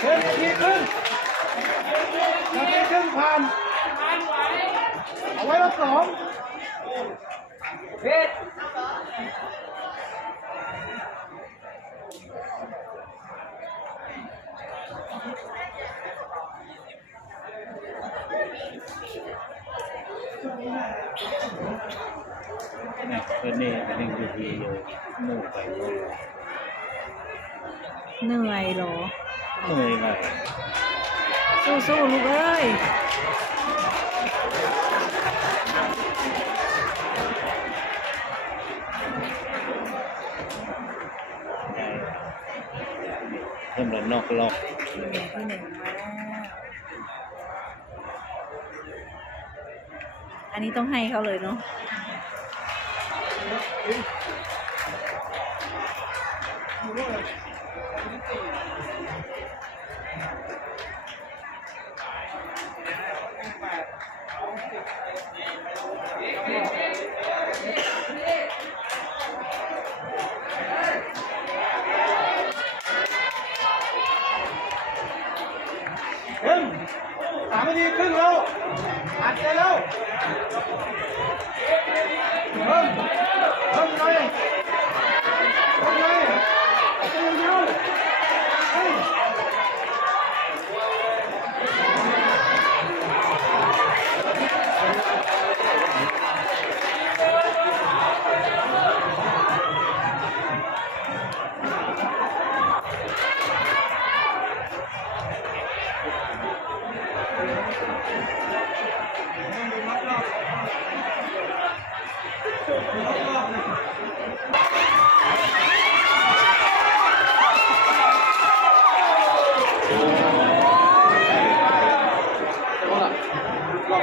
เฮ้นาทีครึ่งนาทีครึ่งผ่านเอาไว้ว่าสองนะเพื่อนนี่เป็นหนึ่ง ทีอยู่หมู่ไปเลยเหนื่อยเหรอ เพิ่มแล้วนอกรอบที่หนึ่งที่หนึ่งมาวอันนี้ต้องให้เขาเลยเนาะ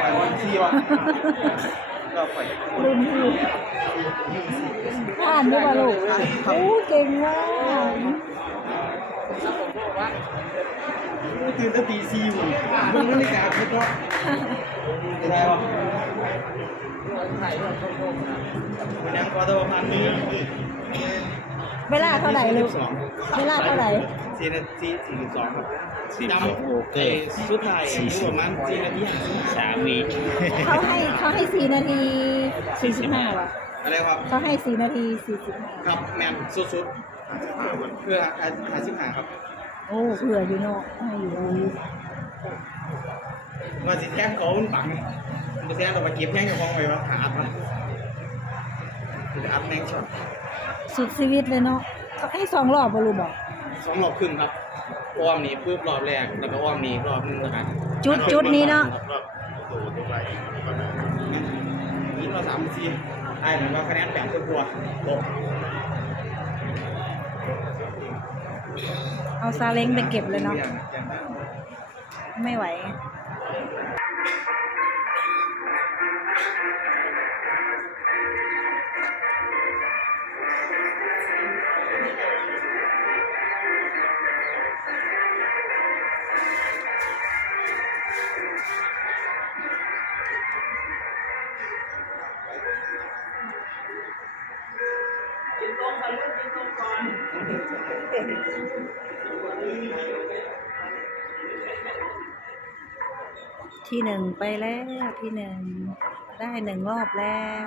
ไปวันที่วะรอบไปลืมลืมอ่านด้วยป่ะลูกโอ้เก่งมากตื่นตั้งตีสี่อยู่มึงนาฬิกาคิดว่าจะได้ปะมันยังพอตัวพันนึงเวลาเท่าไหร่ลูกเวลาเท่าไหร่สี่นาทีสี่สิบสองครับสิบ ดหกโอเคำสุดท้ายอายุประมาณสี่นาทีห้าสิบสามวีเขาให้เขาให้สี่นาทีสี่สิบห้าว่ะอะไรครับเขาให้สี่นาทีสี่สิบห้าครับแมนสุดๆเพื่อหาสิบหาครับ โอ้เผื่ออยู่เนาะให้อยู่มาสิแท่งเขามันปังมาแท่งเราไปเก็บแท่งกับฟองไว้ว่าหาอัดมันจะอัดแมงช็อตสุดชีวิตเลยเนาะเขาให้สองรอบป่ะลูกบอกสองรอบครึ่งครับ อ้อมนี้ปุ๊บรอบแรกแล้วก็อ้อมนี้รอบนึงแล้วกันจุดจุดนี้เนาะนี่เราสามซีไอ้เหมือนว่าคะแนนแปดตัวตัวตกเอาซาเล้งไปเก็บเลยเนาะไม่ไหว ที่หนึ่งไปแล้วที่หนึ่งได้หนึ่งรอบแล้ว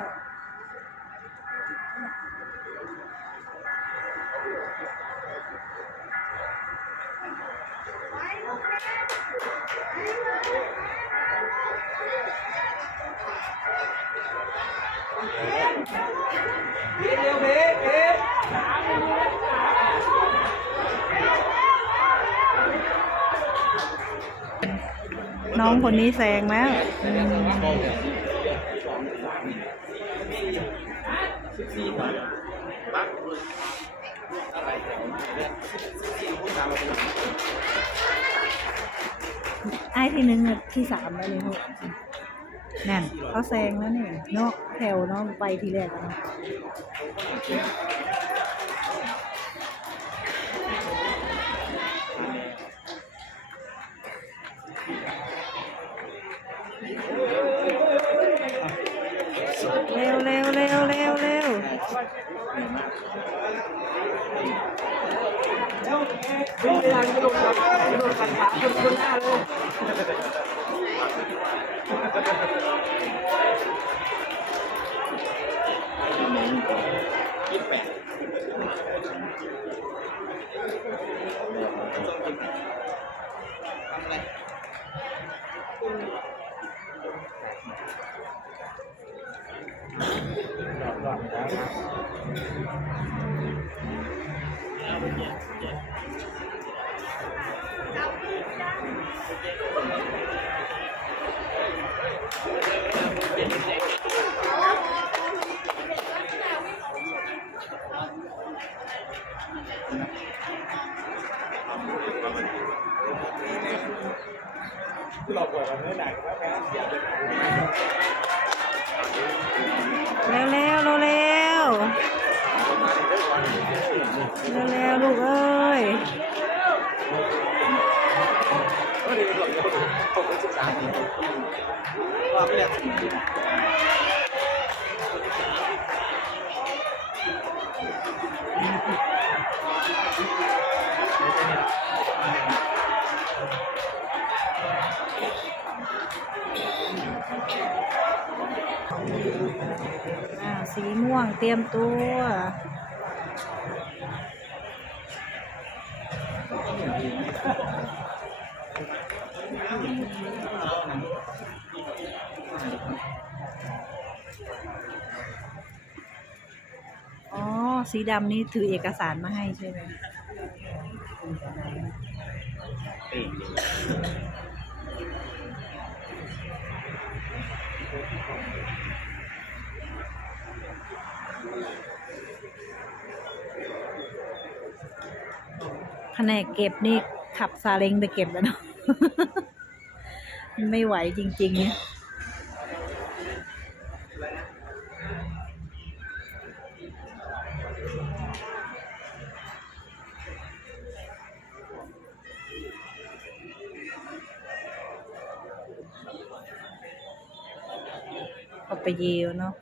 น้องคนนี้แซงแล้วอืมไอ้ที่หนึ่งที่สามแล้วเลยพวกนั่นเขาแซงแล้วนี่เนาะแถวเนาะไปทีแรกอะเโดนกันขาโดนคนหน้าเลย เร็วเร็วเร็วเร็วเร็วลูกเอ้ยว่าไม่เนี่ยอ่า เตรียมตัว อ๋อ สีดำนี่ถือเอกสารมาให้ใช่ไหม เอ้ย แผนกเก็บนี่ขับซาเล้งไปเก็บแล้วเนาะไม่ไหวจริง ๆ เนี่ยเอาไปเยวเนาะ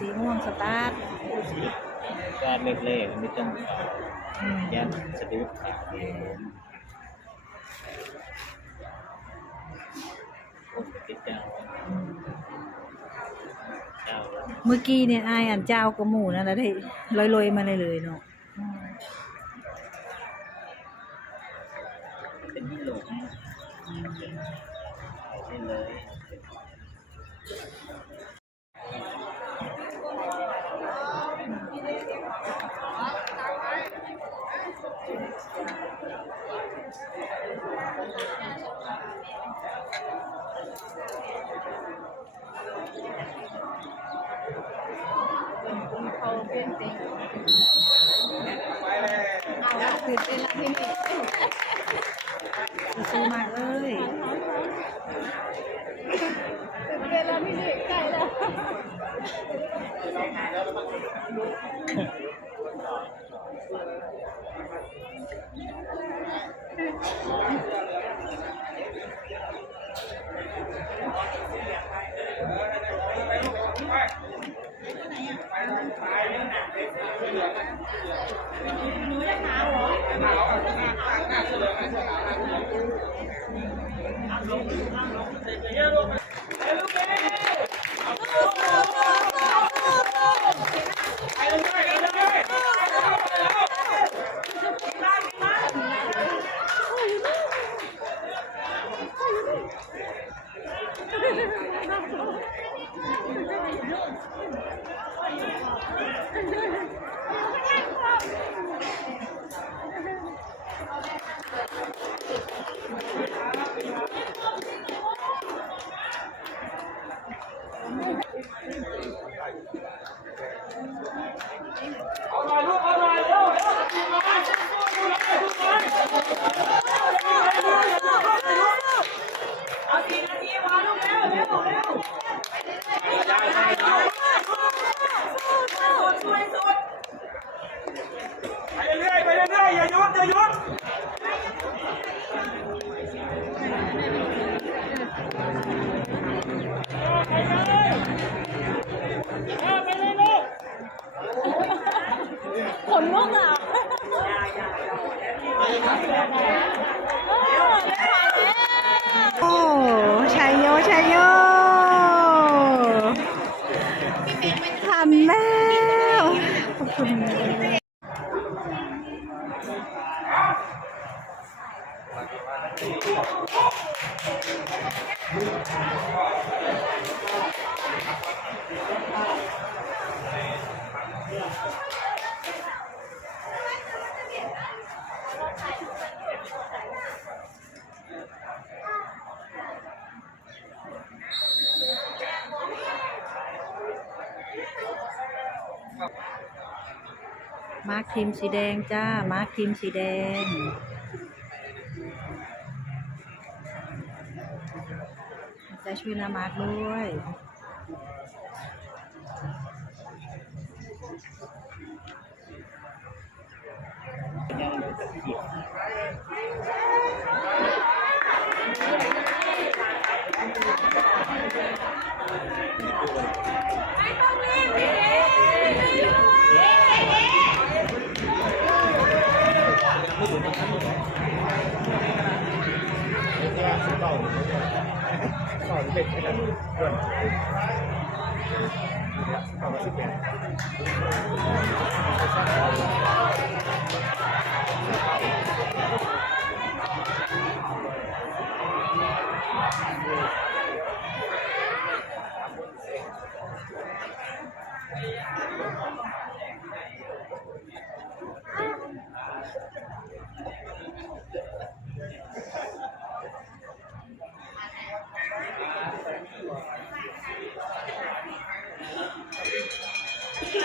สีม่วงสตาร์ทการเล็กๆไม่ต้องเอาอืมยันสะดุดขาเองผมจะติดเจ้าอืมเจ้าแล้วเมื่อกี้เนี่ยอายอันเจ้ากระหมูนั่นแหละได้ลอยๆมาเลยเลยเนาะ 何だ? kayo! มาร์คทีมสีแดงจ้า มาร์คทีมสีแดง จะช่วยนามาร์คด้วย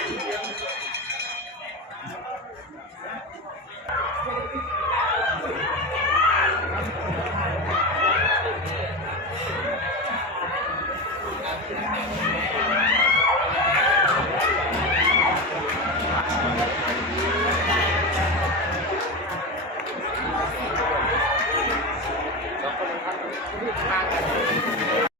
Obrigado.